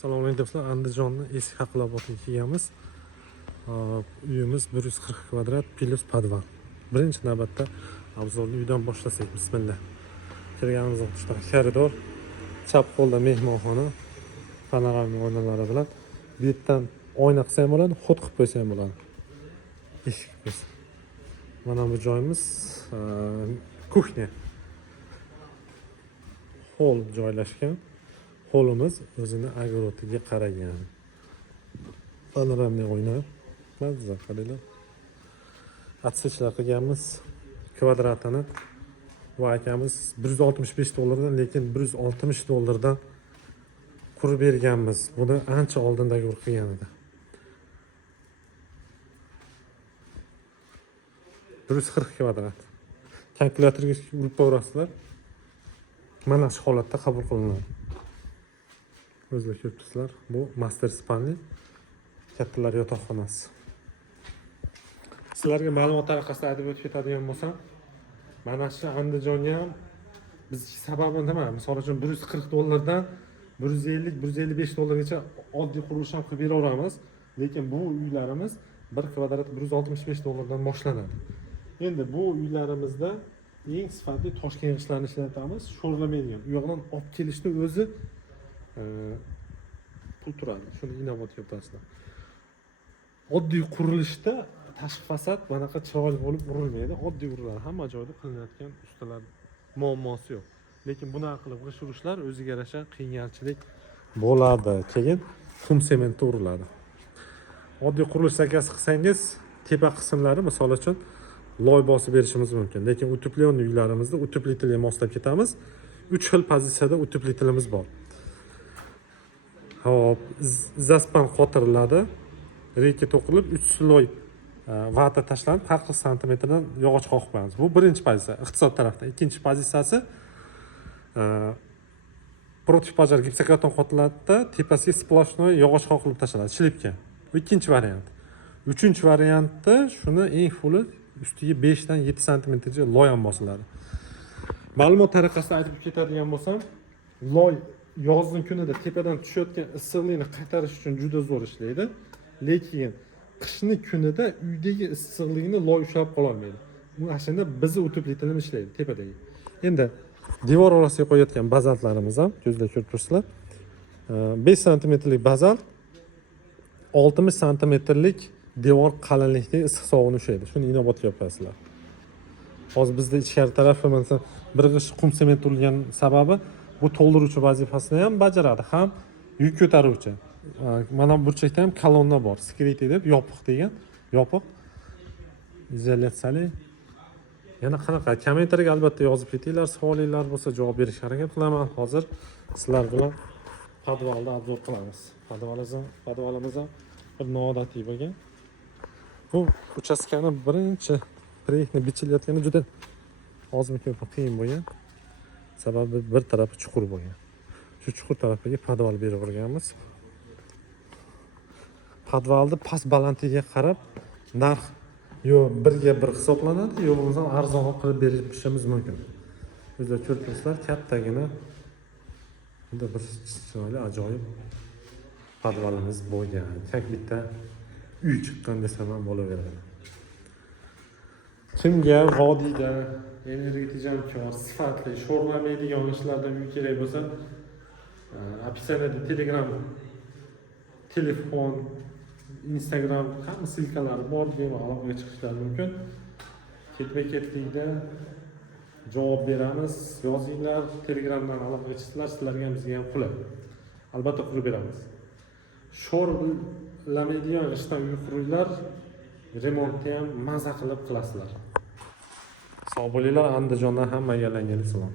Assalomu alaykum do'stlar. Andijonning eski Haqlobotiga kelganmiz. Uyimiz 140 kvadrat plus podval. Birinchi navbatda obzorni uydan boshlasak. Bismillah. Kirganimizda o'tishda koridor, chap qo'lda mehmonxona, panoramik oynalari bilan bu yerdan oyna qilsa ham bo'ladi, xod qilib qo'ysa ham bo'ladi. Eshik biz. Mana bu joyimiz kuxnya. Hol joylashgan. Holimiz o'zini agrodiga qaragan. Panoramik oyna. Mazza qaranglar. Atsechlar qilganmiz. Kvadratini bu akamiz $165 lekin $160 qurib berganmiz. Buni ancha oldindagi qilgan edi. 140 kvadrat. Kalkulyatorga urib ko'rasizlar. Mana shu holatda qabul qilinadi. O'zlar ko'ribsizlar. Bu master spalni kattalar yotoqxonasi. Sizlarga ma'lumot tariqasida aytib o'tib ketadigan bo'lsam, mana shu Andijonga ham biz sababi nima? Misol uchun $140 $150-$155 oddiy qurilish ham qilib beraveramiz, lekin bu uylarimiz 1 kvadrat $165 boshlanadi. Endi bu uylarimizda eng sifatli toshkent yig'ishlarini ishlatamiz, sho'rlamaydigan. U yoqdan olib kelishni o'zi pul turadi. Shuni inobat yo'qlasizlar. Oddiy qurilishda tashqi fasad bunaqa chiroyli bo'lib urilmaydi, oddiy uriladi. Hamma joyda qilinayotgan ustalar muammosi yo'q. Lekin bunaqa qilib g'ish-urishlar o'ziga yarasha qiynalchilik bo'ladi. Keyin qum sementda uriladi. Oddiy qurilish zakasi qilsangiz, tepa qismlari misol uchun loy bosib berishimiz mumkin. Lekin uteplenniy uylarimizda uteplitelga moslab ketamiz. 3 xil pozitsiyada uteplitelimiz bor. Hop, zaspan qotiriladi. Reyka to'qilib 3 sloy vata tashlanib 40 santimetrdan yog'och qoqib qo'yamiz. Bu birinchi pozitsiya, iqtisod tarafdan. Ikkinchi pozitsiyasi protivpojar gipsokarton qotiladida, tepasiga splashnoy yog'och qoqilib tashlanadi, shlipka. Bu ikkinchi variant. Uchinchi variantda shuni eng fuli ustiga 5 dan 7 santimetrgacha loy ham bosiladi. Ma'lumot tariqasida aytib ketadigan bo'lsam, loy yozning kunida tepadan tushayotgan issiqlikni qaytarish uchun juda zo'r ishlaydi. Lekin qishni kunida uydagi issiqlikni loy ushlab qola olmaydi. Bu ashunda bizni uteplitelimiz ishlaydi tepadagi. Endi devor orasiga qo'yayotgan bazaltlarimiz ham ko'zda ko'rib turibsizlar. 5 santimetrlik bazalt 60 santimetrlik devor qalinlikdagi issiq sovuqni ushlaydi. Shuni inobatga olasizlar. Hozir bizda ichkari tarafga mana bir g'ish qum sement urilgan sababi bu to'ldiruvchi vazifasini ham bajaradi, ham yuk ko'taruvchi. Mana bu burchakda ham kolonna bor, skriti deb yopiq degan, yopiq. Izolyatsiyali. Yana qanaqa kommentariyga albatta yozib ketinglar, savolinglar bo'lsa javob berishga harakat qilaman. Hozir sizlar bilan podvalni obzor qilamiz. Podvalimiz ham bir noodatiy bo'lgan. Bu uchastkani birinchi proyektni bichilayotgani juda ozmi ko'p qiyin bo'lgan. Sababi bir tarafi chuqur bo'lgan. Shu chuqur tarafiga podval berib o'rganmiz. Podvalni past balandligiga qarab narx yo 1 ga 1 hisoblanadi, yo bo'lmasa arzonroq qilib berishimiz mumkin. O'zlar ko'rib turibsizlar, kattagina juda bir chiroyli ajoyib podvalimiz bo'lgan. Tek bitta uy chiqqan desam ham bo'laveradi. Kimga vodiyda energiya tejamkor, sifatli, sho'rlamaydigan ishlardan uy kerak bo'lsa, описаниеda Telegram, telefon, Instagram hamma silkalari bor, bemalol aloqaga chiqishlari mumkin. Ketma-ketlikda javob beramiz. Yozinglar, Telegramdan aloqaga chiqsizlar, sizlarga ham bizga ham qulay. Albatta qurib beramiz. Sho'rlamaydigan ishdan uy quringlar, remontni ham maza qilib qilasizlar. Sog' bo'linglar, Andijondan hammaga yangi salom.